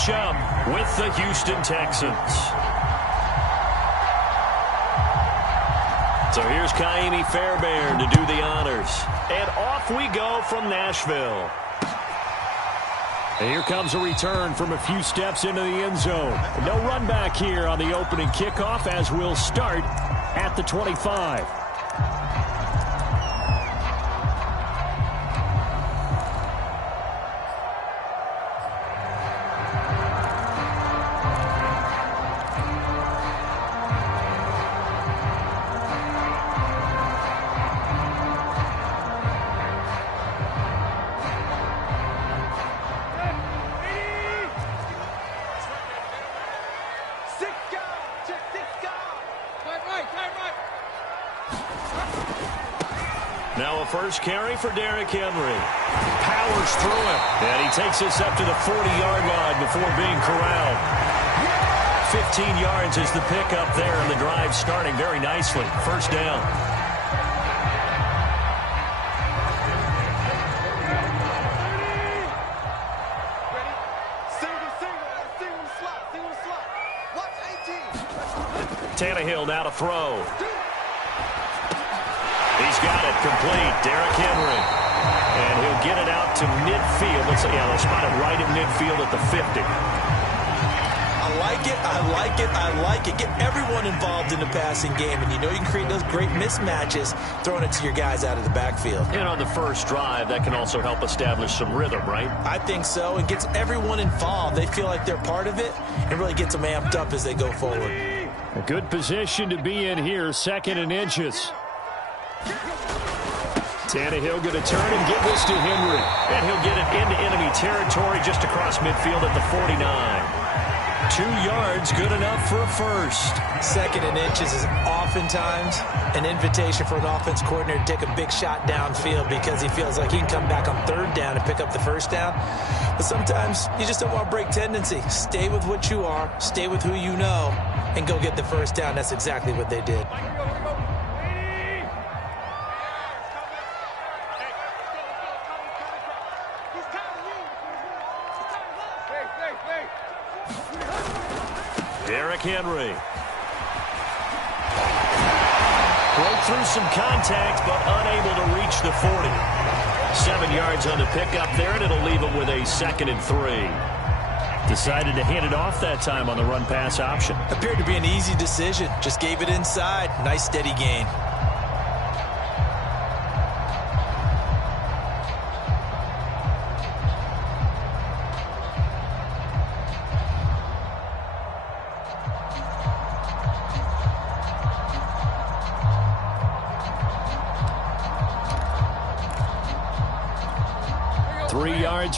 match up with the Houston Texans. So here's Kaimi Fairbairn to do the honors. And off we go from Nashville. And here comes a return from a few steps into the end zone. No run back here on the opening kickoff as we'll start at the 25. Now a first carry for Derrick Henry. Powers through him. And he takes this up to the 40-yard line before being corralled. 15 yards is the pickup there, and the drive starting very nicely. First down. Tannehill now to throw. He's got it complete. Derrick Henry. And he'll get it out to midfield. Let's say, yeah, they'll spot it right at midfield at the 50. I like it. I like it. I like it. Get everyone involved in the passing game. And you know you can create those great mismatches throwing it to your guys out of the backfield. And on the first drive, that can also help establish some rhythm, right? I think so. It gets everyone involved. They feel like they're part of it and really gets them amped up as they go forward. A good position to be in here, 2nd and inches. Tannehill going to turn and give this to Henry. And he'll get it into enemy territory just across midfield at the 49. 2 yards, good enough for a first. 2nd and inches is oftentimes an invitation for an offense coordinator to take a big shot downfield because he feels like he can come back on 3rd down and pick up the first down. But sometimes you just don't want to break tendency. Stay with what you are, stay with who you know, and go get the first down. That's exactly what they did. Derrick Henry. Broke through some contact, but unable to reach the 40. 7 yards on the pickup there, and it'll leave him with a 2nd and 3. Decided to hand it off that time on the run-pass option. Appeared to be an easy decision. Just gave it inside. Nice, steady gain.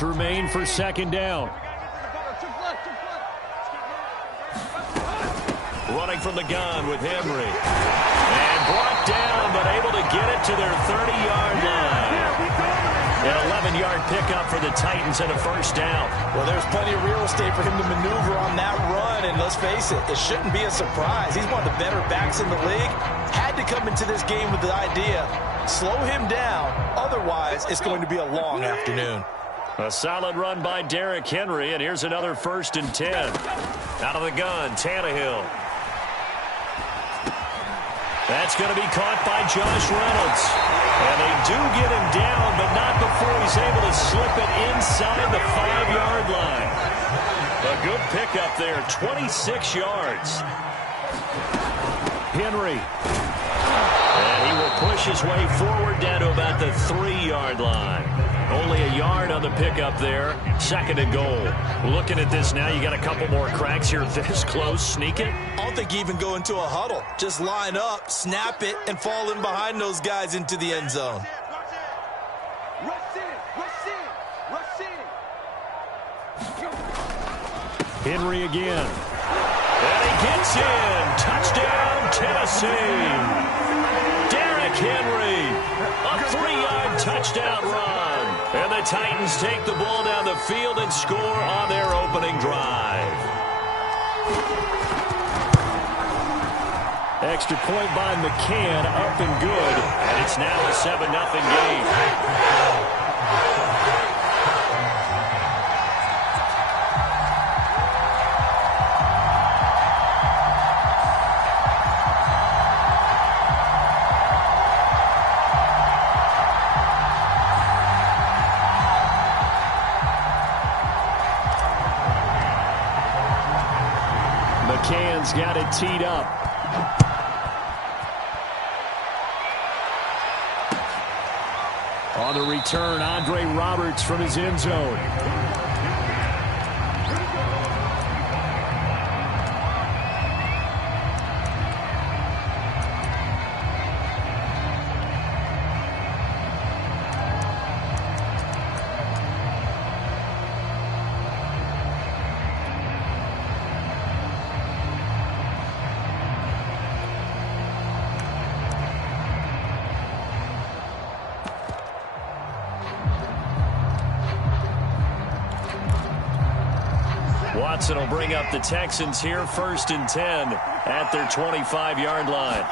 Remain for 2nd down. Running from the gun with Henry. And brought down, but able to get it to their 30-yard line. An 11-yard pickup for the Titans and a first down. Well, there's plenty of real estate for him to maneuver on that run, and let's face it, it shouldn't be a surprise. He's one of the better backs in the league. Had to come into this game with the idea, slow him down, otherwise it's going to be a long afternoon. A solid run by Derrick Henry, and here's another 1st and 10. Out of the gun, Tannehill. That's going to be caught by Josh Reynolds. And they do get him down, but not before he's able to slip it inside the 5-yard line. A good pickup there, 26 yards. Henry. And he will push his way forward down to about the 3-yard line. Only a yard on the pickup there. 2nd and goal. Looking at this now, you got a couple more cracks here this close. Sneak it. I don't think you even go into a huddle. Just line up, snap it, and fall in behind those guys into the end zone. Henry again. And he gets in. Touchdown, Tennessee. Derrick Henry. A 3-yard touchdown run. And the Titans take the ball down the field and score on their opening drive. Extra point by McCann, up and good. And it's now a 7-0 game. McCann's got it teed up. On the return, Andre Roberts from his end zone. Watson will bring up the Texans here 1st and 10 at their 25-yard line.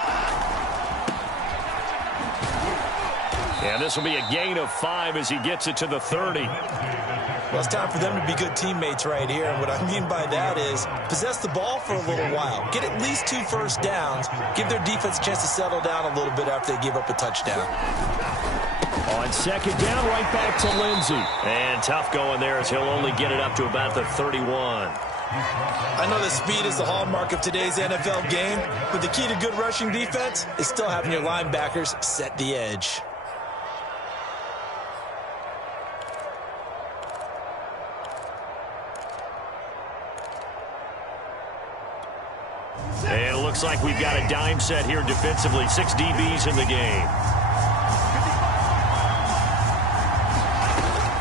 And this will be a gain of 5 as he gets it to the 30. Well, it's time for them to be good teammates right here. And what I mean by that is possess the ball for a little while. Get at least 2 first downs. Give their defense a chance to settle down a little bit after they give up a touchdown. On 2nd down, right back to Lindsey. And tough going there as he'll only get it up to about the 31. I know that speed is the hallmark of today's NFL game, but the key to good rushing defense is still having your linebackers set the edge. And it looks like we've got a dime set here defensively. 6 DBs in the game.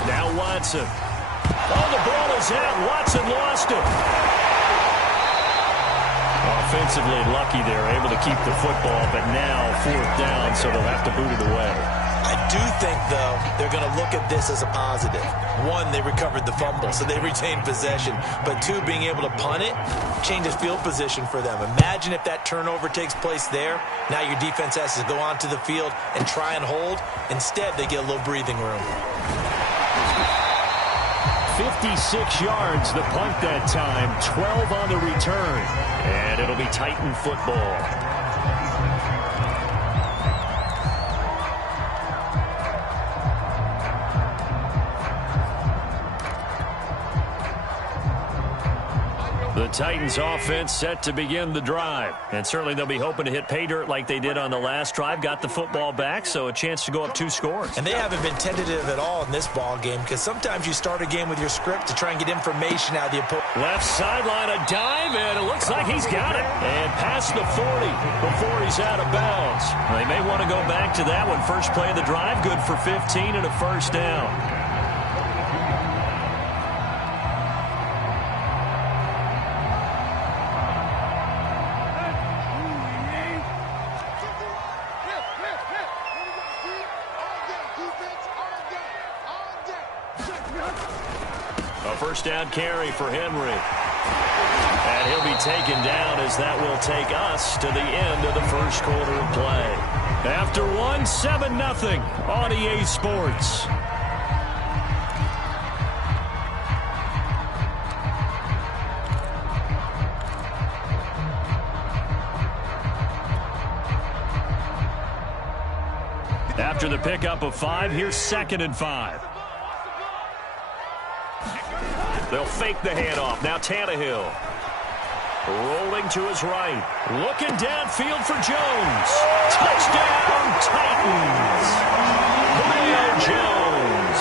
Now Watson. Oh, the ball is out. Watson lost it. Offensively lucky they're able to keep the football, but now 4th down, so they'll have to boot it away. I do think, though, they're going to look at this as a positive. 1, they recovered the fumble, so they retained possession. But 2, being able to punt it changes field position for them. Imagine if that turnover takes place there. Now your defense has to go onto the field and try and hold. Instead, they get a little breathing room. 56 yards, the punt that time. 12 on the return. And it'll be Titan football. The Titans offense set to begin the drive. And certainly they'll be hoping to hit pay dirt like they did on the last drive. Got the football back, so a chance to go up 2 scores. And they haven't been tentative at all in this ball game, because sometimes you start a game with your script to try and get information out of the opponent. Left sideline, a dive, and it looks like he's got it. And past the 40 before he's out of bounds. They may want to go back to that one. First play of the drive, good for 15 and a 1st down. First down carry for Henry. And he'll be taken down as that will take us to the end of the first quarter of play. After 1, 7-0 on EA Sports. After the pickup of 5, here's 2nd and 5. They'll fake the handoff. Now Tannehill. Rolling to his right. Looking downfield for Jones. Touchdown, Titans. Julio Jones.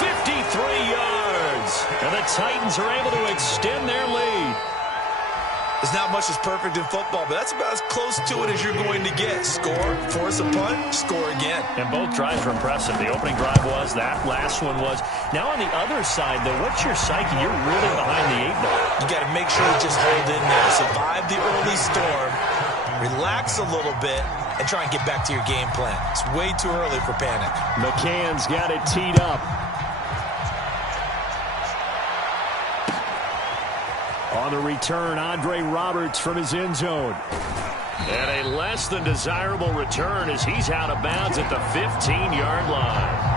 53 yards. And the Titans are able to extend their lead. There's not much that's perfect in football, but that's about as close to it as you're going to get. Score, force a punt, score again. And both drives were impressive. The opening drive was, that last one was. Now on the other side, though, what's your psyche? You're really behind the 8 ball. You got to make sure you just hold in there. Survive the early storm, relax a little bit, and try and get back to your game plan. It's way too early for panic. McCann's got it teed up. On the return, Andre Roberts from his end zone. And a less than desirable return as he's out of bounds at the 15-yard line.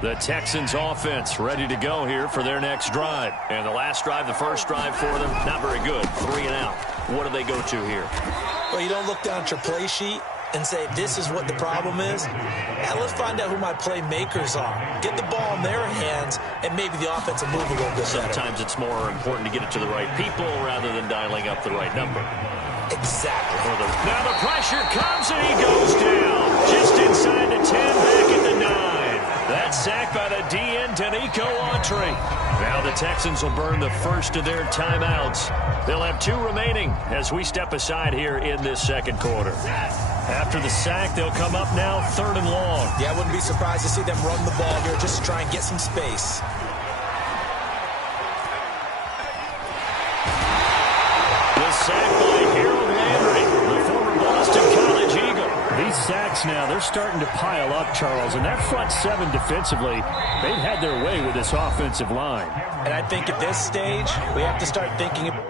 The Texans offense ready to go here for their next drive. And the last drive, the first drive for them, not very good. 3 and out. What do they go to here? Well, you don't look down at your play sheet and say, this is what the problem is. Now let's find out who my playmakers are. Get the ball in their hands, and maybe the offense will move a little bit better. Sometimes it's more important to get it to the right people rather than dialing up the right number. Exactly. Now the pressure comes, and he goes down. Just inside the 10, back at the 9. That's sacked by the DN, Danico Autry. Now the Texans will burn the first of their timeouts. They'll have 2 remaining as we step aside here in this second quarter. After the sack, they'll come up now 3rd and long. Yeah, I wouldn't be surprised to see them run the ball here just to try and get some space. The sack by Harold Landry, the former Boston College Eagle. These sacks now, they're starting to pile up, Charles. And that front 7 defensively, they've had their way with this offensive line. And I think at this stage, we have to start thinking about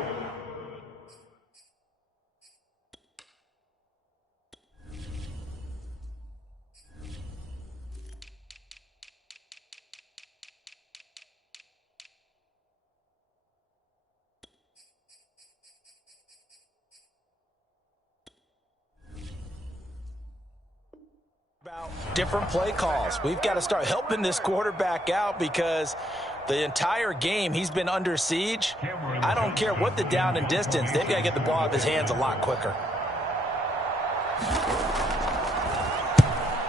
different play calls. We've got to start helping this quarterback out because the entire game he's been under siege. I don't care what the down and distance. They've got to get the ball out of his hands a lot quicker.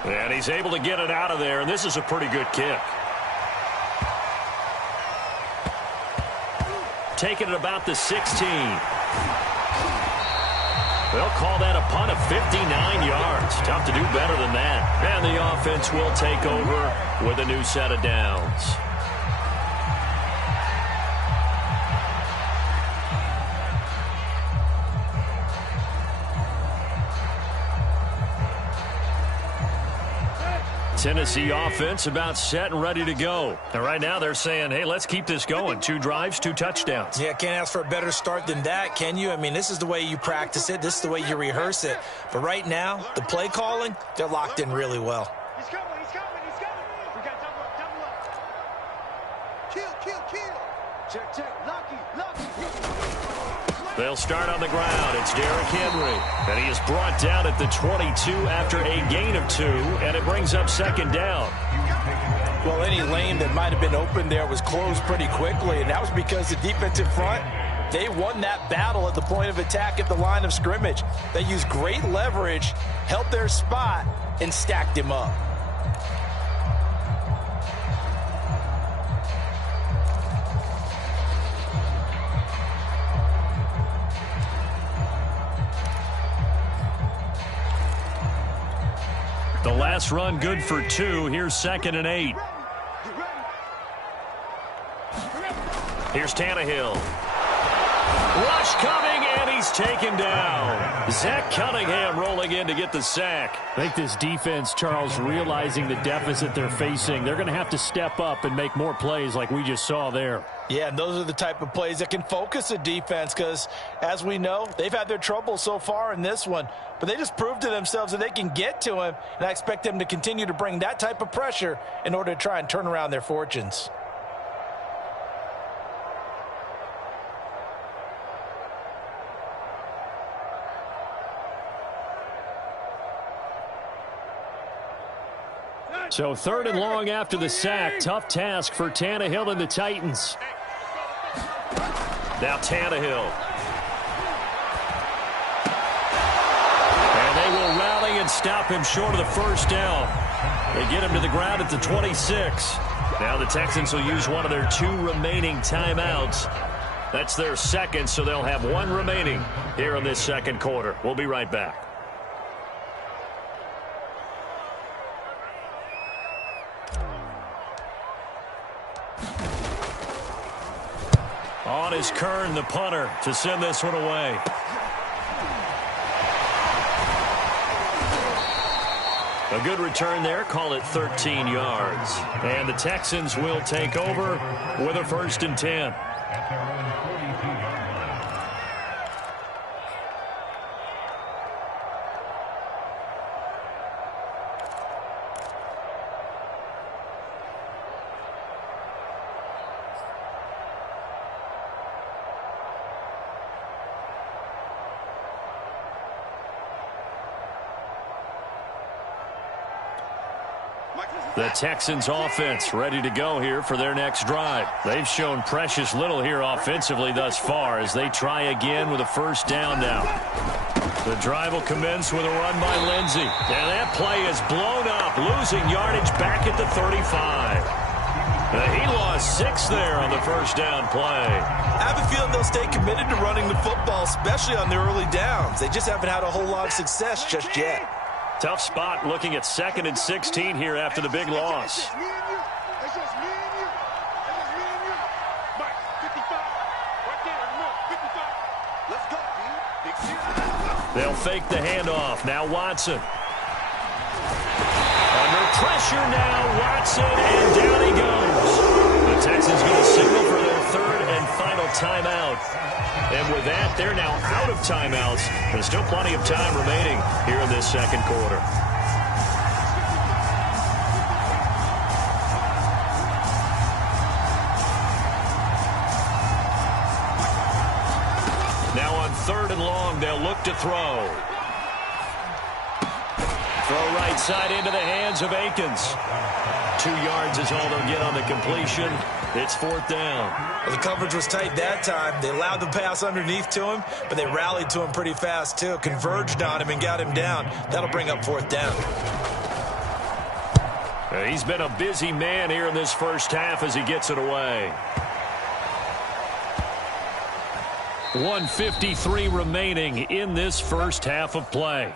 And he's able to get it out of there, and this is a pretty good kick. Taking it about the 16. They'll call that a punt of 59 yards. Tough to do better than that. And the offense will take over with a new set of downs. Tennessee offense about set and ready to go. And right now they're saying, hey, let's keep this going. 2 drives, 2 touchdowns. Yeah, can't ask for a better start than that, can you? I mean, this is the way you practice it. This is the way you rehearse it. But right now, the play calling, they're locked in really well. He's coming, he's coming, he's coming. We got double up. Kill. Check. Lucky. They'll start on the ground. It's Derrick Henry. And he is brought down at the 22 after a gain of 2, and it brings up 2nd down. Well, any lane that might have been open there was closed pretty quickly, and that was because the defensive front, they won that battle at the point of attack at the line of scrimmage. They used great leverage, held their spot, and stacked him up. The last run good for 2. Here's 2nd and 8. Here's Tannehill. Rush coming, and he's taken down. Zach Cunningham rolling in to get the sack. I think this defense, Charles, realizing the deficit they're facing, they're going to have to step up and make more plays like we just saw there. Yeah, and those are the type of plays that can focus a defense because, as we know, they've had their trouble so far in this one. But they just proved to themselves that they can get to him, and I expect them to continue to bring that type of pressure in order to try and turn around their fortunes. So 3rd and long after the sack. Tough task for Tannehill and the Titans. Now Tannehill. And they will rally and stop him short of the first down. They get him to the ground at the 26. Now the Texans will use one of their 2 remaining timeouts. That's their 2nd, so they'll have 1 remaining here in this second quarter. We'll be right back. On is Kern, the punter, to send this one away. A good return there. Call it 13 yards. And the Texans will take over with a 1st and 10. The Texans offense ready to go here for their next drive. They've shown precious little here offensively thus far as they try again with a first down now. The drive will commence with a run by Lindsey. And that play is blown up, losing yardage back at the 35. He lost 6 there on the first down play. I have a feeling they'll stay committed to running the football, especially on the early downs. They just haven't had a whole lot of success just yet. Tough spot looking at 2nd and 16 here after the big loss. They'll fake the handoff. Now Watson. Under pressure now, Watson, and down he goes. The Texans going to signal for their 3rd and final timeout. And with that, they're now out of timeouts. There's still plenty of time remaining here in this second quarter. Now on 3rd and long, they'll look to throw. Throw right side into the hands of Akins. 2 yards is all they'll get on the completion. It's 4th down. Well, the coverage was tight that time. They allowed the pass underneath to him, but they rallied to him pretty fast, too. Converged on him and got him down. That'll bring up 4th down. He's been a busy man here in this first half as he gets it away. 1:53 remaining in this first half of play.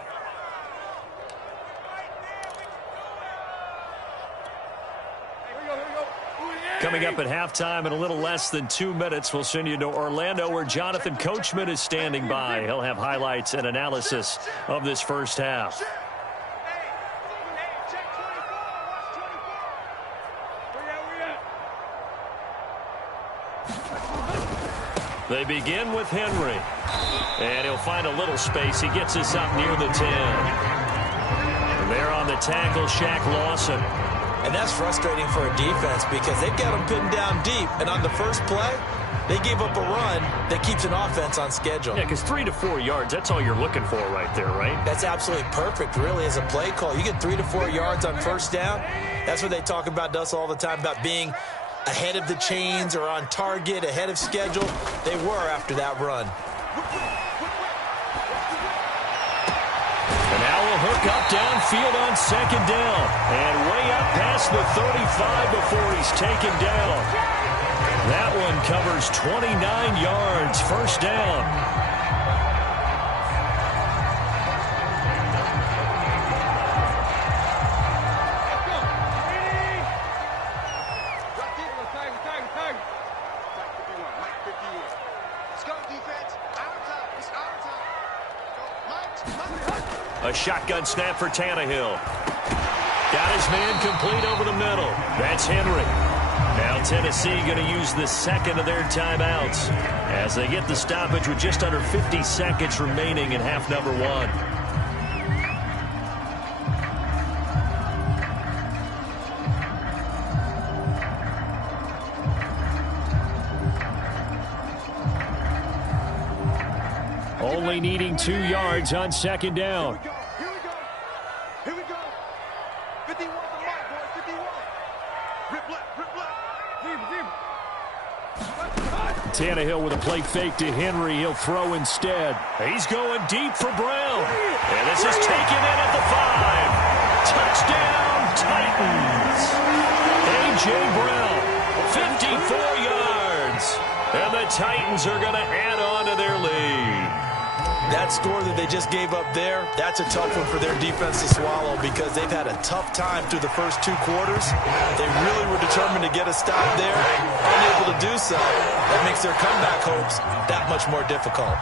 Coming up at halftime in a little less than 2 minutes, we'll send you to Orlando where Jonathan Coachman is standing by. He'll have highlights and analysis of this first half. They begin with Henry. And he'll find a little space. He gets us up near the 10. And there on the tackle, Shaq Lawson. And that's frustrating for a defense because they've got them pinned down deep. And on the first play, they gave up a run that keeps an offense on schedule. Yeah, because 3 to 4 yards, that's all you're looking for right there, right? That's absolutely perfect, really, as a play call. You get 3 to 4 yards on first down. That's what they talk about us all the time, about being ahead of the chains or on target, ahead of schedule. They were after that run. And now we'll hook up downfield on 2nd down. And way up past the 35 before he's taken down. That one covers 29 yards, first down. A shotgun snap for Tannehill. Got his man complete over the middle. That's Henry. Now Tennessee going to use the 2nd of their timeouts as they get the stoppage with just under 50 seconds remaining in half number 1. Only needing 2 yards on 2nd down. Here we go. 51 for Mike, boys. 51. Rip left. Tannehill with a play fake to Henry. He'll throw instead. He's going deep for Brown. And this is taken in at the 5. Touchdown, Titans. A.J. Brown, 54 yards. And the Titans are going to add on to their lead. That score that they just gave up there, that's a tough one for their defense to swallow because they've had a tough time through the first 2 quarters. They really were determined to get a stop there, unable to do so. That makes their comeback hopes that much more difficult.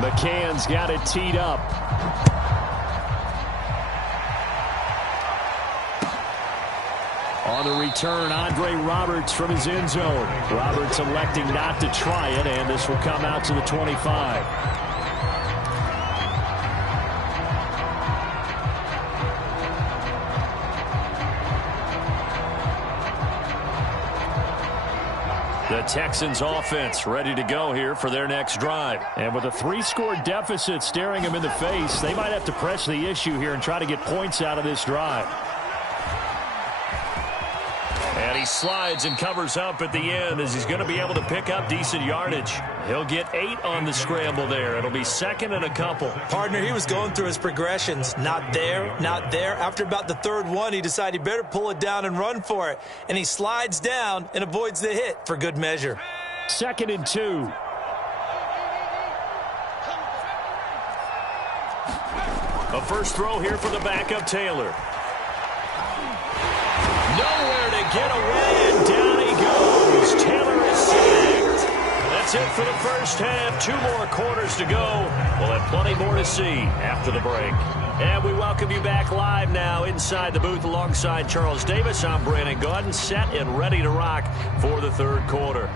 McCann's got it teed up. On the return, Andre Roberts from his end zone. Roberts electing not to try it, and this will come out to the 25. Texans offense ready to go here for their next drive. And with a 3-score deficit staring them in the face, they might have to press the issue here and try to get points out of this drive. And he slides and covers up at the end as he's going to be able to pick up decent yardage. He'll get 8 on the scramble there. It'll be 2nd and a couple. Partner, he was going through his progressions. Not there, not there. After about the 3rd one, he decided he better pull it down and run for it. And he slides down and avoids the hit for good measure. 2nd and 2. A first throw here for the backup, Taylor. Nowhere to get away, and down he goes. Taylor is sacked. That's it for the first half. 2 more quarters to go. We'll have plenty more to see after the break. And we welcome you back live now inside the booth alongside Charles Davis. I'm Brandon Gaudin, set and ready to rock for the 3rd quarter.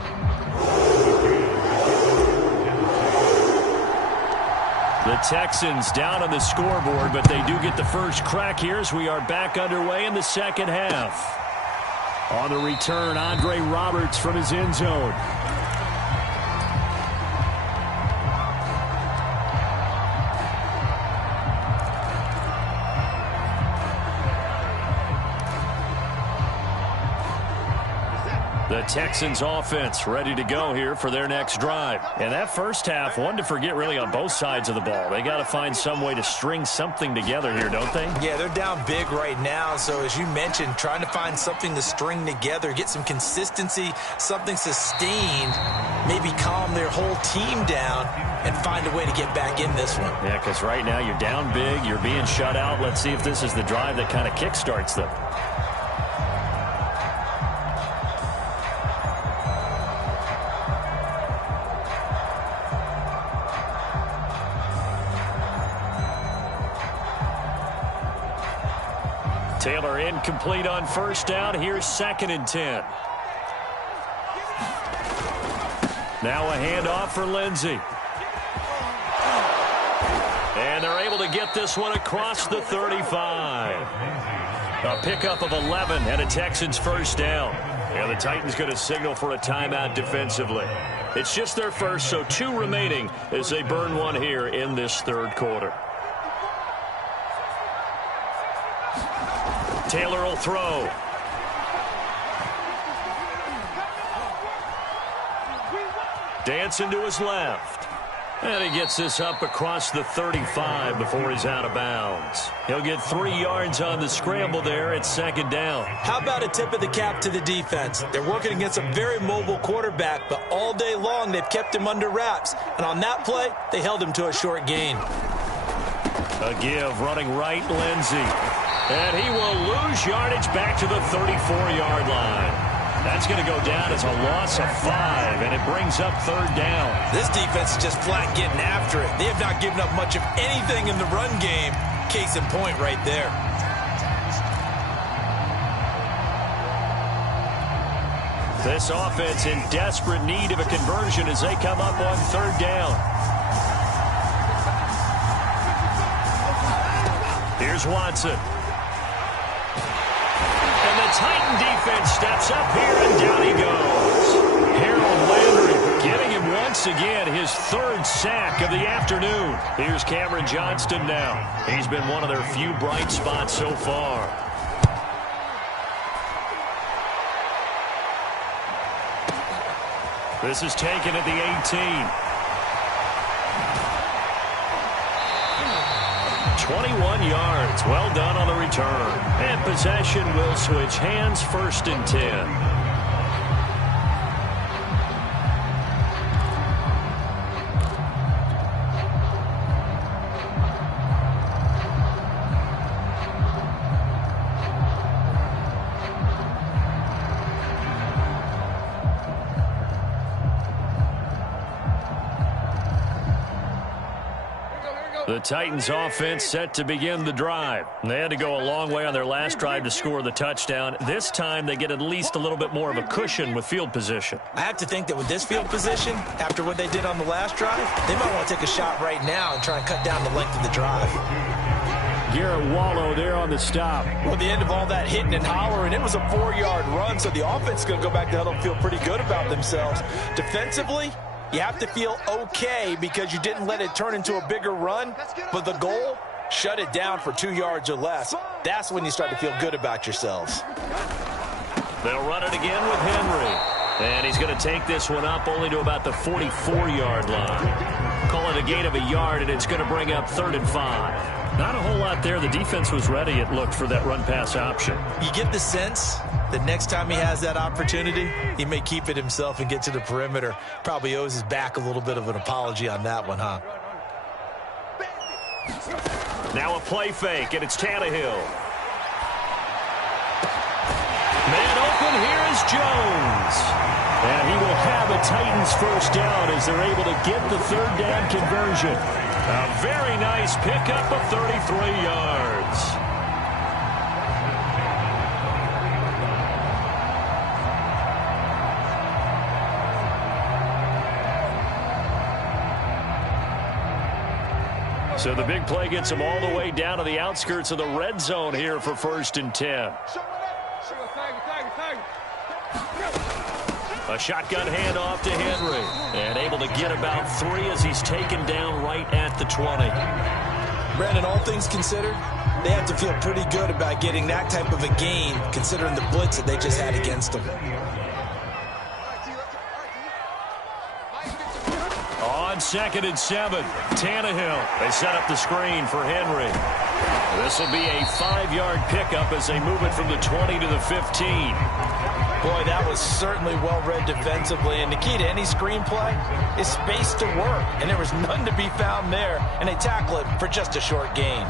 The Texans down on the scoreboard, but they do get the first crack here as we are back underway in the 2nd half. On the return, Andre Roberts from his end zone. The Texans offense ready to go here for their next drive. And that first half, one to forget really on both sides of the ball. They got to find some way to string something together here, don't they? Yeah, they're down big right now. So as you mentioned, trying to find something to string together, get some consistency, something sustained, maybe calm their whole team down and find a way to get back in this one. Yeah, because right now you're down big, you're being shut out. Let's see if this is the drive that kind of kickstarts them. Taylor incomplete on first down. Here's 2nd and 10. Now a handoff for Lindsey. And they're able to get this one across the 35. A pickup of 11 and a Texans first down. And the Titans going to signal for a timeout defensively. It's just their first, so 2 remaining as they burn one here in this 3rd quarter. Taylor will throw. Dancing to his left. And he gets this up across the 35 before he's out of bounds. He'll get 3 yards on the scramble there at 2nd down. How about a tip of the cap to the defense? They're working against a very mobile quarterback, but all day long they've kept him under wraps. And on that play, they held him to a short gain. A give running right, Lindsey. And he will lose yardage back to the 34-yard line. That's going to go down as a loss of 5, and it brings up 3rd down. This defense is just flat getting after it. They have not given up much of anything in the run game. Case in point right there. This offense in desperate need of a conversion as they come up on 3rd down. Here's Watson. And the Titan defense steps up here, and down he goes. Harold Landry getting him once again his 3rd sack of the afternoon. Here's Cameron Johnston now. He's been one of their few bright spots so far. This is taken at the 18. 21 yards. Well done on the return. And possession will switch hands, 1st and 10. The Titans offense set to begin the drive. They had to go a long way on their last drive to score the touchdown. This time they get at least a little bit more of a cushion with field position. I have to think that with this field position, after what they did on the last drive, they might want to take a shot right now and try and cut down the length of the drive. Garrett Wallow there on the stop. Well, the end of all that hitting and hollering, it was a 4-yard run, so the offense is going to go back to huddle and feel pretty good about themselves. Defensively, you have to feel okay because you didn't let it turn into a bigger run, but the goal, shut it down for 2 yards or less. That's when you start to feel good about yourselves. They'll run it again with Henry. And he's going to take this one up only to about the 44-yard line. Call it a gain of a yard, and it's going to bring up 3rd and 5. Not a whole lot there. The defense was ready, it looked, for that run-pass option. You get the sense that next time he has that opportunity, he may keep it himself and get to the perimeter. Probably owes his back a little bit of an apology on that one, huh? Now a play fake, and it's Tannehill. Man open, here is Jones. And he will have a Titans first down as they're able to get the 3rd down conversion. A very nice pickup of 33 yards. So the big play gets him all the way down to the outskirts of the red zone here for 1st and 10. A shotgun handoff to Henry. And able to get about 3 as he's taken down right at the 20. Brandon, all things considered, they have to feel pretty good about getting that type of a gain considering the blitz that they just had against them. On 2nd and 7, Tannehill. They set up the screen for Henry. This will be a 5-yard pickup as they move it from the 20 to the 15. Boy, that was certainly well-read defensively, and the key to any screenplay is space to work, and there was none to be found there, and they tackle it for just a short gain.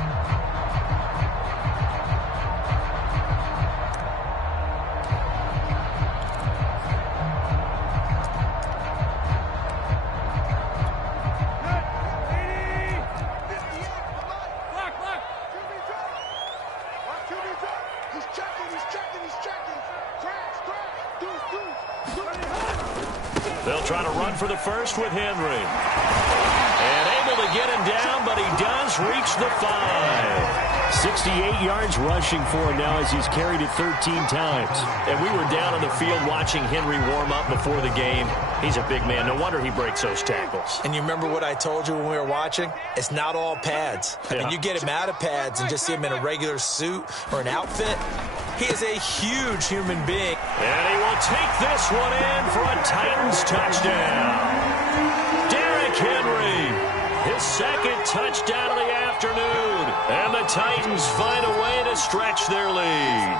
They'll try to run for the first with Henry. And able to get him down, but he does reach the 5. 68 yards rushing for him now as he's carried it 13 times. And we were down on the field watching Henry warm up before the game. He's a big man. No wonder he breaks those tackles. And you remember what I told you when we were watching? It's not all pads. I mean, you get him out of pads and just see him in a regular suit or an outfit. He is a huge human being. And he will take this one in for a Titans touchdown. Derrick Henry, his 2nd touchdown of the afternoon. And the Titans find a way to stretch their lead.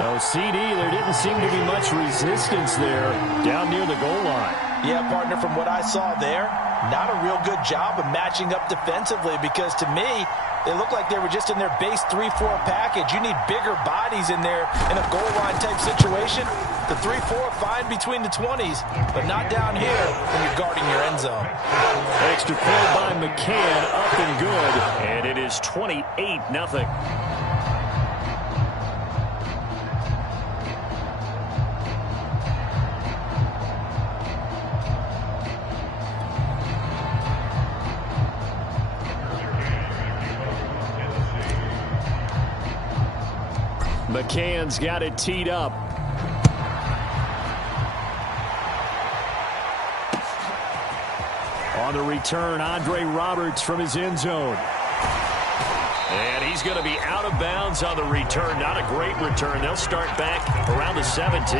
Oh, CD, there didn't seem to be much resistance there down near the goal line. Yeah, partner, from what I saw there, not a real good job of matching up defensively because to me, they look like they were just in their base 3-4 package. You need bigger bodies in there in a goal line type situation. The 3-4 fine between the 20s, but not down here when you're guarding your end zone. Extra play by McCann, up and good. And it is 28-0. McCann's got it teed up. On the return, Andre Roberts from his end zone. And he's going to be out of bounds on the return. Not a great return. They'll start back around the 17.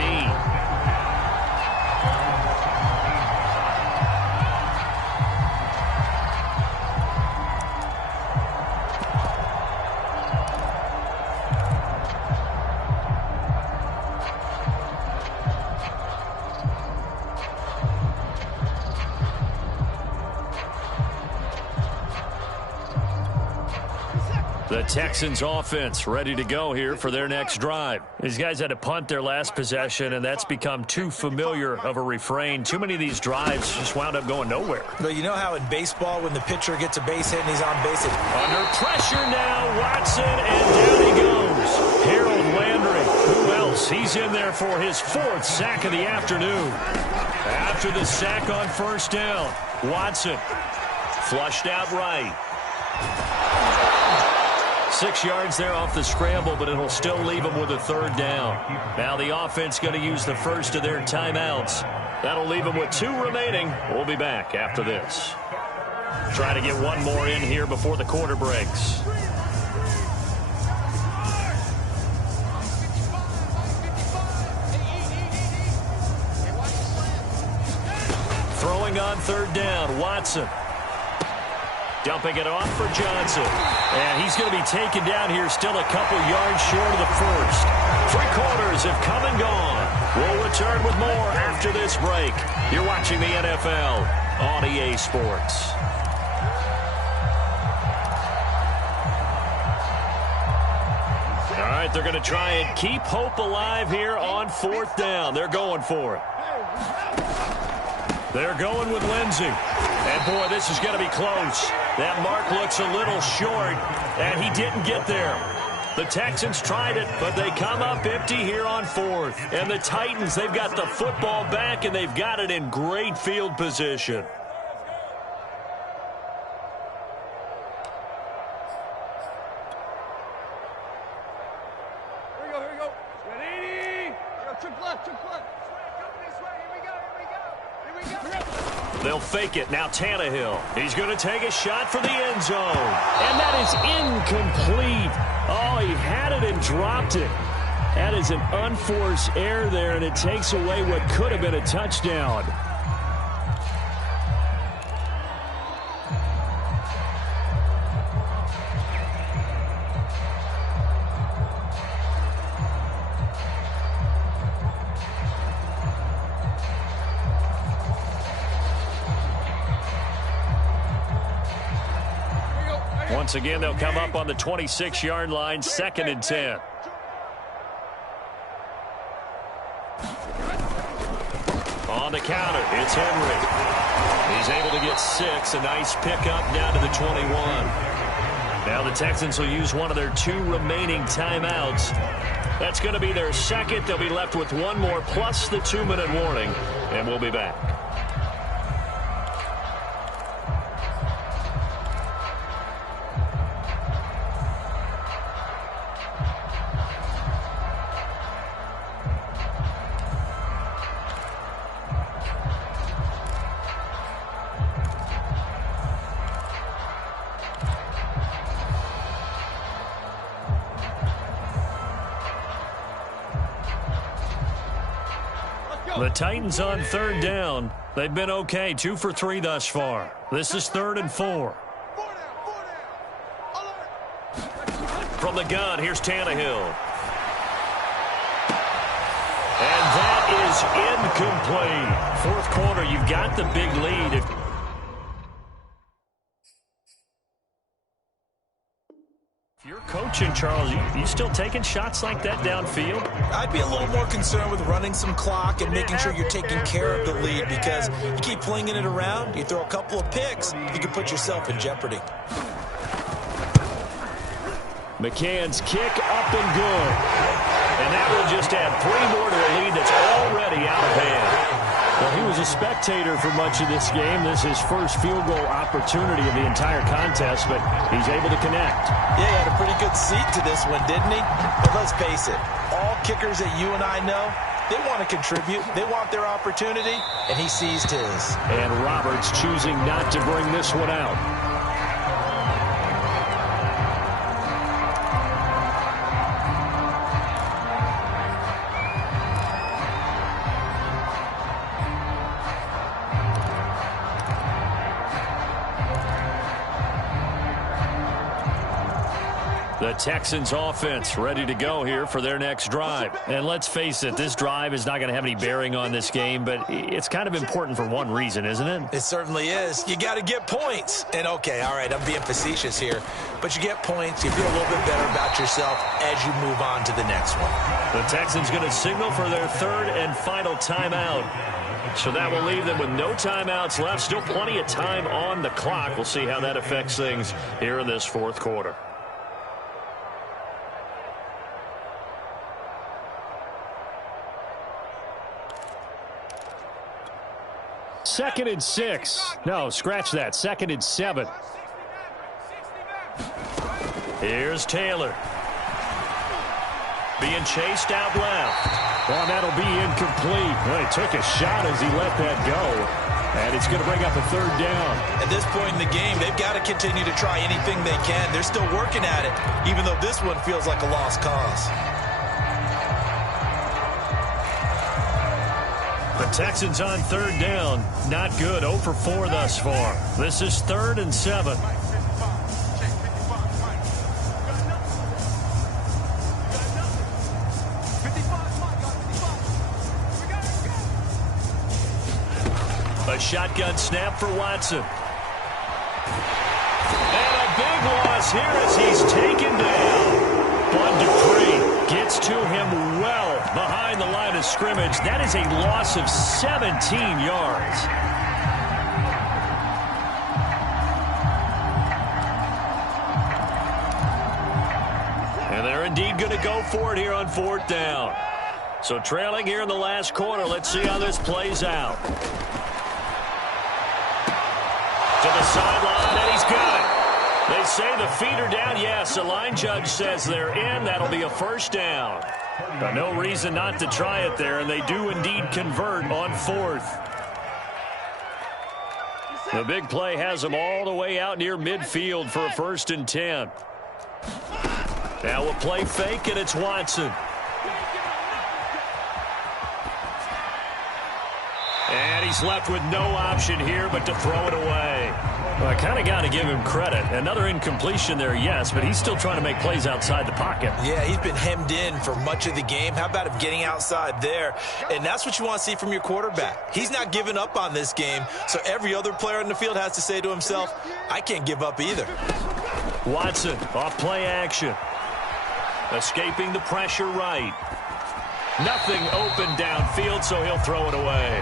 The Texans offense ready to go here for their next drive. These guys had to punt their last possession, and that's become too familiar of a refrain. Too many of these drives just wound up going nowhere. But you know how in baseball when the pitcher gets a base hit and he's on base, under pressure now, Watson, and down he goes. Harold Landry, who else? He's in there for his 4th sack of the afternoon. After the sack on first down, Watson flushed out right. 6 yards there off the scramble, but it'll still leave them with a third down. Now the offense going to use the first of their timeouts. That'll leave them with 2 remaining. We'll be back after this. Try to get one more in here before the quarter breaks. Throwing on third down, Watson. Dumping it off for Johnson. And he's going to be taken down here still a couple yards short of the first. 3 quarters have come and gone. We'll return with more after this break. You're watching the NFL on EA Sports. All right, they're going to try and keep hope alive here on 4th down. They're going for it. They're going with Lindsey. And, boy, this is going to be close. That mark looks a little short, and he didn't get there. The Texans tried it, but they come up empty here on 4th. And the Titans, they've got the football back, and they've got it in great field position. Here we go. Ready? Trick left. Coming this way. Here we go. They'll fake it. Now Tannehill. He's going to take a shot for the end zone. And that is incomplete. Oh, he had it and dropped it. That is an unforced error there, and it takes away what could have been a touchdown. Once again, they'll come up on the 26-yard line, 2nd and 10. On the counter, it's Henry. He's able to get 6, a nice pickup down to the 21. Now the Texans will use one of their 2 remaining timeouts. That's going to be their second. They'll be left with 1 more plus the 2-minute warning, and we'll be back. The Titans on 3rd down. They've been okay, 2 for 3 thus far. This is 3rd and 4. From the gun, here's Tannehill. And that is incomplete. 4th quarter, you've got the big lead. If you're coaching, Charles, you still taking shots like that downfield? I'd be a little more concerned with running some clock and making sure you're taking care of the lead, because you keep flinging it around, you throw a couple of picks, you can put yourself in jeopardy. McCann's kick up and good. And that will just add 3 more to a lead that's already out of hand. Well, he was a spectator for much of this game. This is his first field goal opportunity of the entire contest, but he's able to connect. Yeah, he had a pretty good seat to this one, didn't he? But let's face it, all kickers that you and I know, they want to contribute. They want their opportunity, and he seized his. And Roberts choosing not to bring this one out. The Texans offense ready to go here for their next drive. And let's face it, this drive is not going to have any bearing on this game, but it's kind of important for one reason, isn't it? It certainly is. You got to get points. And, okay, all right, I'm being facetious here, but you get points, you feel a little bit better about yourself as you move on to the next one. The Texans going to signal for their 3rd and final timeout. So that will leave them with no timeouts left. Still plenty of time on the clock. We'll see how that affects things here in this 4th quarter. Second and 6. No, scratch that. 2nd and 7. Here's Taylor. Being chased out left. Well, that'll be incomplete. Well, he took a shot as he let that go. And it's going to bring up a third down. At this point in the game, they've got to continue to try anything they can. They're still working at it, even though this one feels like a lost cause. The Texans on third down. Not good. 0 for 4 thus far. This is 3rd and 7. A shotgun snap for Watson. And a big loss here as he's taken down. Bud Dupree gets to him well behind the line of scrimmage. That is a loss of 17 yards. And they're indeed going to go for it here on 4th down. So trailing here in the last quarter. Let's see how this plays out. To the sideline, and he's got it. They say the feet are down. Yes, the line judge says they're in. That'll be a first down. But no reason not to try it there, and they do indeed convert on 4th. The big play has them all the way out near midfield for a 1st and 10. Now a play fake, and it's Watson. And he's left with no option here but to throw it away. Well, I kind of got to give him credit. Another incompletion there, yes, but he's still trying to make plays outside the pocket. Yeah, he's been hemmed in for much of the game. How about him getting outside there? And that's what you want to see from your quarterback. He's not giving up on this game, so every other player in the field has to say to himself, I can't give up either. Watson off play action. Escaping the pressure right. Nothing open downfield, so he'll throw it away.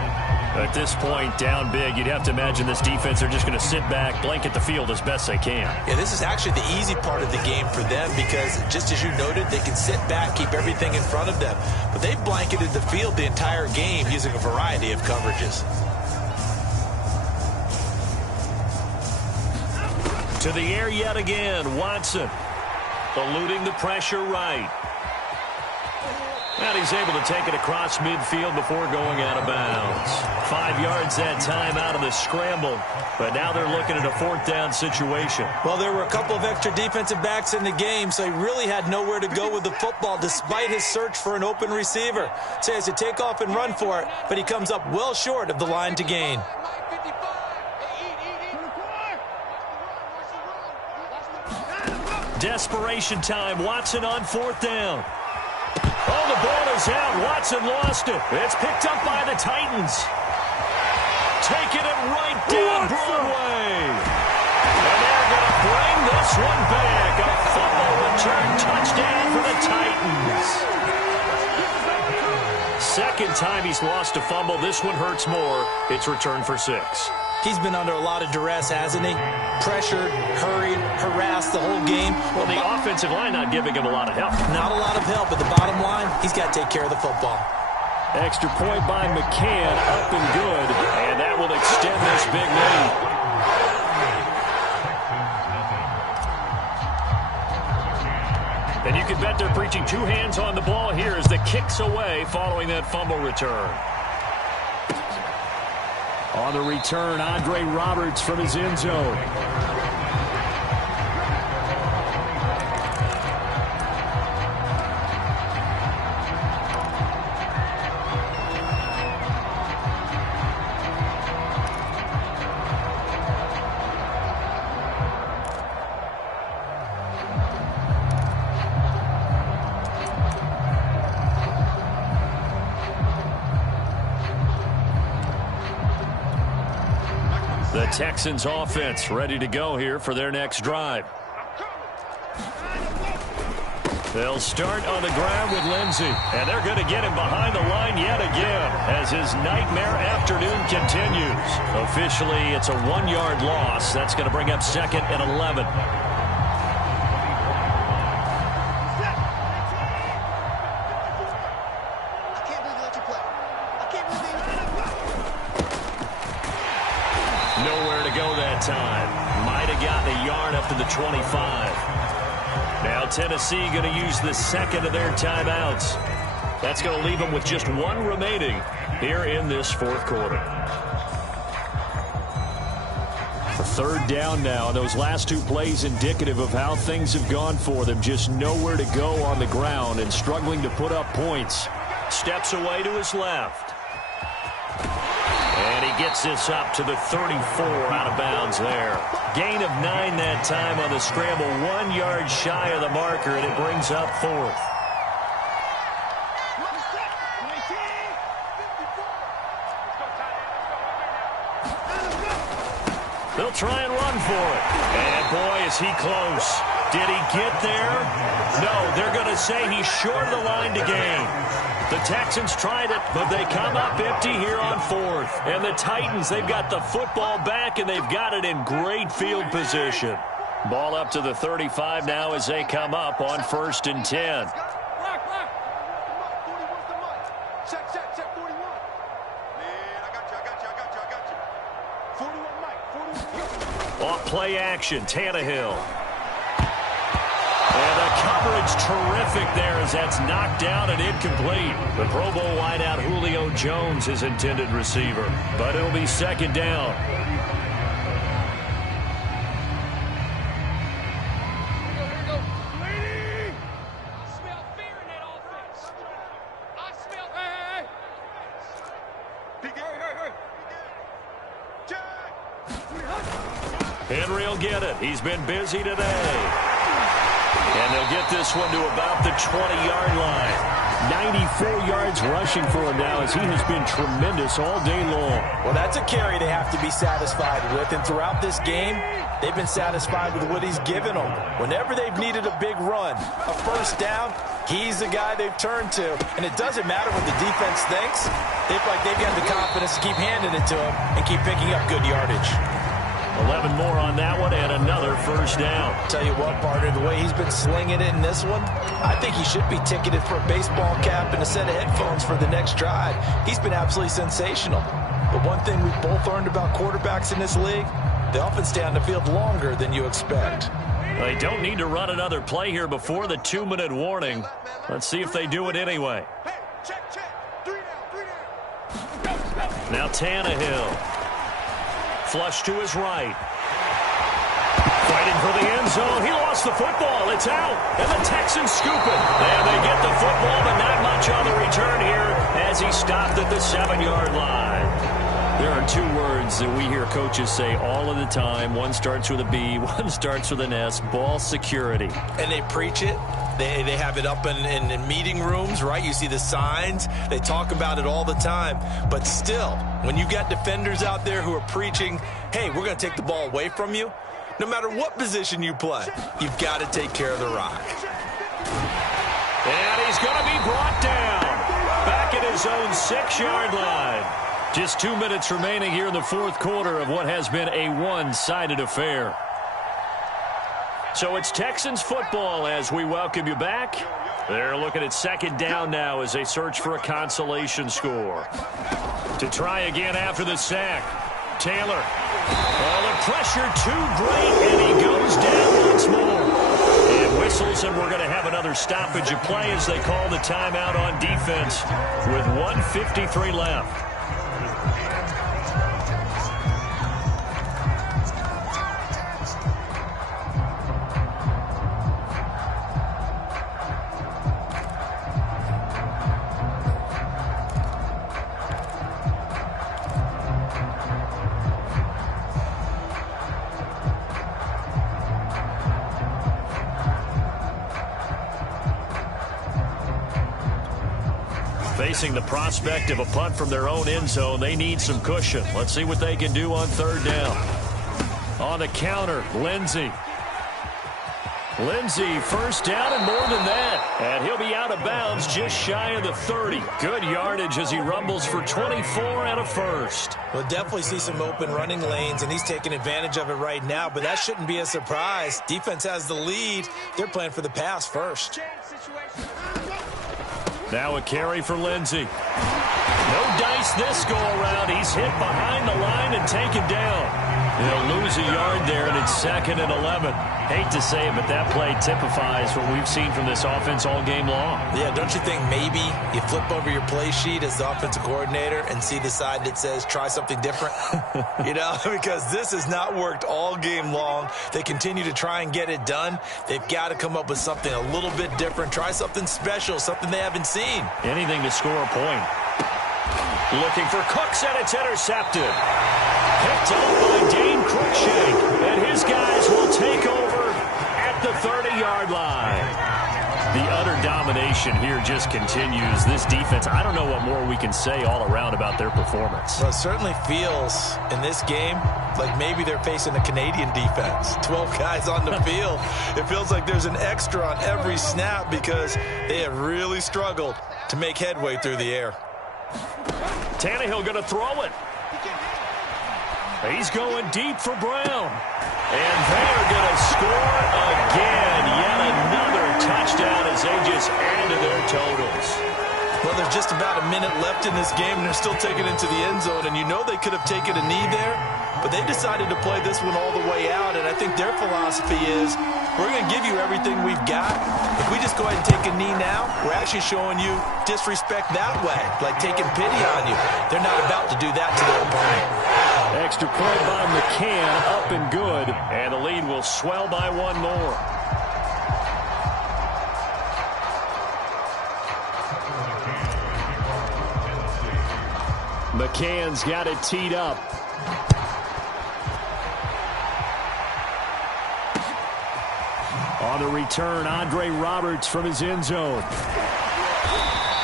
At this point, down big, you'd have to imagine this defense are just going to sit back, blanket the field as best they can. Yeah, this is actually the easy part of the game for them because, just as you noted, they can sit back, keep everything in front of them. But they've blanketed the field the entire game using a variety of coverages. To the air yet again, Watson. Eluding the pressure right. And he's able to take it across midfield before going out of bounds. 5 yards that time out of the scramble. But now they're looking at a 4th down situation. Well, there were a couple of extra defensive backs in the game, so he really had nowhere to go with the football despite his search for an open receiver. So he has to take off and run for it, but he comes up well short of the line to gain. Desperation time. Watson on 4th down. Oh, the ball is out. Watson lost it. It's picked up by the Titans. Taking it right down Broadway. And they're going to bring this one back. A fumble return touchdown for the Titans. Second time he's lost a fumble. This one hurts more. It's returned for 6. He's been under a lot of duress, hasn't he? Pressured, hurried, harassed the whole game. Well, the offensive line not giving him a lot of help. Not a lot of help, but the bottom line, he's got to take care of the football. Extra point by McCann, up and good. And that will extend this big lead. And you can bet they're preaching 2 hands on the ball here as the kick's away following that fumble return. On the return, Andre Roberts from his end zone. The Texans offense ready to go here for their next drive. They'll start on the ground with Lindsey, and they're going to get him behind the line yet again as his nightmare afternoon continues. Officially, it's a 1-yard loss. That's going to bring up 2nd and 11. Nowhere to go that time. Might have gotten a yard up to the 25. Now Tennessee going to use the second of their timeouts. That's going to leave them with just one remaining here in this fourth quarter. A third down now. Those last two plays indicative of how things have gone for them. Just nowhere to go on the ground and struggling to put up points. Steps away to his left. And he gets this up to the 34 out of bounds there. Gain of 9 that time on the scramble. 1 yard shy of the marker, and it brings up fourth. They'll try and run for it. And boy, is he close. Did he get there? No, they're going to say he's short of the line to gain. The Texans tried it, but they come up empty here on fourth. And the Titans, they've got the football back, and they've got it in great field position. Ball up to the 35 now as they come up on 1st and 10. Check, 41. Man, I got you. 41, Mike, 41. Off play action, Tannehill. And the coverage terrific there as that's knocked down and incomplete. The Pro Bowl wideout Julio Jones, his intended receiver. But it'll be second down. Henry will get it. He's been busy today. And they'll get this one to about the 20-yard line. 94 yards rushing for him now as he has been tremendous all day long. Well, that's a carry they have to be satisfied with. And throughout this game, they've been satisfied with what he's given them. Whenever they've needed a big run, a first down, he's the guy they've turned to. And it doesn't matter what the defense thinks. They feel like they've got the confidence to keep handing it to him and keep picking up good yardage. 11 more on that one and another first down. Tell you what, partner, the way he's been slinging it in this one, I think he should be ticketed for a baseball cap and a set of headphones for the next drive. He's been absolutely sensational. But one thing we've both learned about quarterbacks in this league, they often stay on the field longer than you expect. They don't need to run another play here before the 2-minute warning. Let's see if they do it anyway. Check. 3 down. Now Tannehill. Flush to his right. Fighting for the end zone. He lost the football. It's out. And the Texans scoop it. And they get the football, but not much on the return here as he stopped at the 7-yard line. There are two words that we hear coaches say all of the time. One starts with a B, one starts with an S. Ball security. And they preach it. They have it up in meeting rooms, right? You see the signs. They talk about it all the time. But still, when you got defenders out there who are preaching, hey, we're going to take the ball away from you, no matter what position you play, you've got to take care of the rock. And he's going to be brought down back at his own 6-yard line. Just 2 minutes remaining here in the fourth quarter of what has been a one-sided affair. So it's Texans football as we welcome you back. They're looking at second down now as they search for a consolation score. To try again after the sack. Taylor. Oh, the pressure too great, and he goes down once more. And whistles, and we're going to have another stoppage of play as they call the timeout on defense with 1:53 left. Facing the prospect of a punt from their own end zone, they need some cushion. Let's see what they can do on third down. On the counter, Lindsey. First down and more than that. And he'll be out of bounds just shy of the 30. Good yardage as he rumbles for 24 and a first. We'll definitely see some open running lanes, and he's taking advantage of it right now, but that shouldn't be a surprise. Defense has the lead. They're playing for the pass first. Now a carry for Lindsey. No dice this go around. He's hit behind the line and taken down. They'll lose a yard there, and it's 2nd and 11. Hate to say it, but that play typifies what we've seen from this offense all game long. Yeah, don't you think maybe you flip over your play sheet as the offensive coordinator and see the side that says try something different? You know, because this has not worked all game long. They continue to try and get it done. They've got to come up with something a little bit different. Try something special, something they haven't seen. Anything to score a point. Looking for Cooks, and it's intercepted. Picked up by Dane Cruikshank, and his guys will take over at the 30-yard line. The utter domination here just continues. This defense, I don't know what more we can say all around about their performance. Well, it certainly feels in this game like maybe they're facing a Canadian defense. 12 guys on the field. It feels like there's an extra on every snap because they have really struggled to make headway through the air. Tannehill going to throw it. He's going deep for Brown. And they're going to score again. Yet another touchdown as they just add to their totals. Well, there's just about a minute left in this game, and they're still taking it into the end zone. And you know they could have taken a knee there, but they decided to play this one all the way out. And I think their philosophy is, we're going to give you everything we've got. If we just go ahead and take a knee now, we're actually showing you disrespect that way, like taking pity on you. They're not about to do that to their opponent. Extra point by McCann, up and good. And the lead will swell by one more. McCann's got it teed up. On the return, Andre Roberts from his end zone.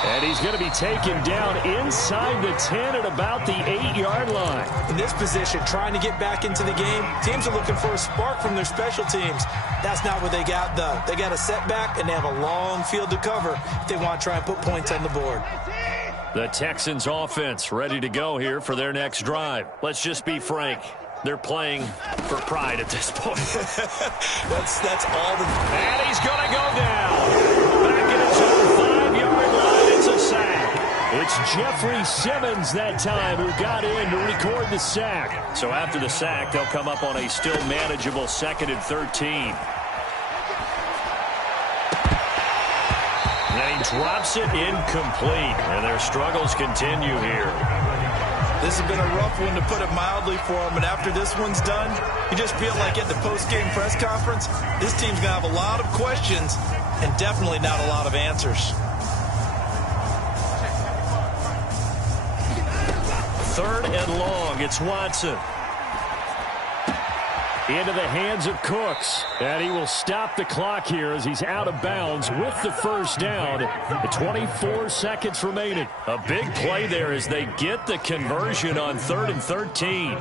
And he's going to be taken down inside the 10 at about the 8-yard line. In this position, trying to get back into the game, teams are looking for a spark from their special teams. That's not what they got, though. They got a setback, and they have a long field to cover if they want to try and put points on the board. The Texans offense ready to go here for their next drive. Let's just be frank. They're playing for pride at this point. that's all the... And he's going to go down. Back in his own 5-yard line. It's a sack. It's Jeffrey Simmons that time who got in to record the sack. So after the sack, they'll come up on a still manageable 2nd and 13. And he drops it incomplete. And their struggles continue here. This has been a rough one, to put it mildly, for him. And after this one's done, you just feel like at the post-game press conference, this team's going to have a lot of questions and definitely not a lot of answers. 3rd and long. It's Watson. Into the hands of Cooks. And he will stop the clock here as he's out of bounds with the first down. The 24 seconds remaining. A big play there as they get the conversion on 3rd and 13.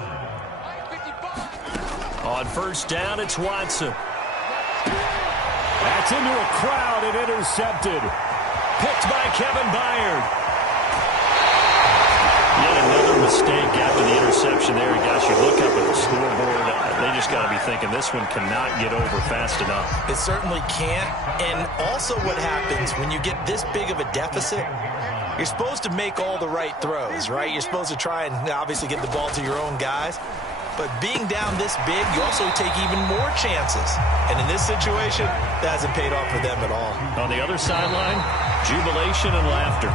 On first down, it's Watson. That's into a crowd and intercepted. Picked by Kevin Byard. Yet another mistake after the interception there. Gosh, you look up at the scoreboard. They just got to be thinking this one cannot get over fast enough. It certainly can't. And also what happens when you get this big of a deficit, you're supposed to make all the right throws, right? You're supposed to try and obviously get the ball to your own guys. But being down this big, you also take even more chances. And in this situation, that hasn't paid off for them at all. On the other sideline, jubilation and laughter.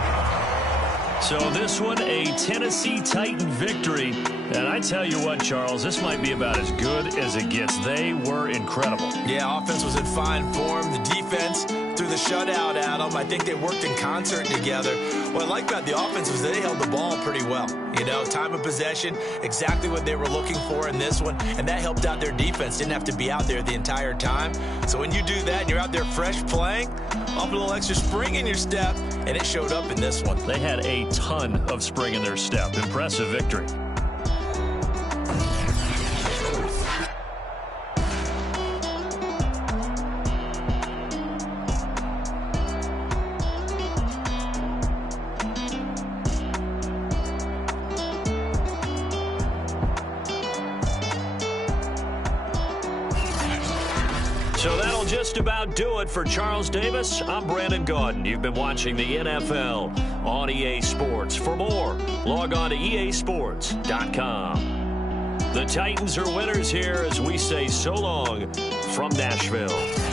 So this one, a Tennessee Titan victory. And I tell you what, Charles, this might be about as good as it gets. They were incredible. Yeah, offense was in fine form. The defense threw the shutout at them. I think they worked in concert together. What I like about the offense was they held the ball pretty well. You know, time of possession, exactly what they were looking for in this one. And that helped out their defense. Didn't have to be out there the entire time. So when you do that and you're out there fresh playing, off a little extra spring in your step, and it showed up in this one. They had a ton of spring in their step. Impressive victory. So that'll just about do it for Charles Davis. I'm Brandon Gaudin. You've been watching the NFL on EA Sports. For more, log on to easports.com. The Titans are winners here as we say so long from Nashville.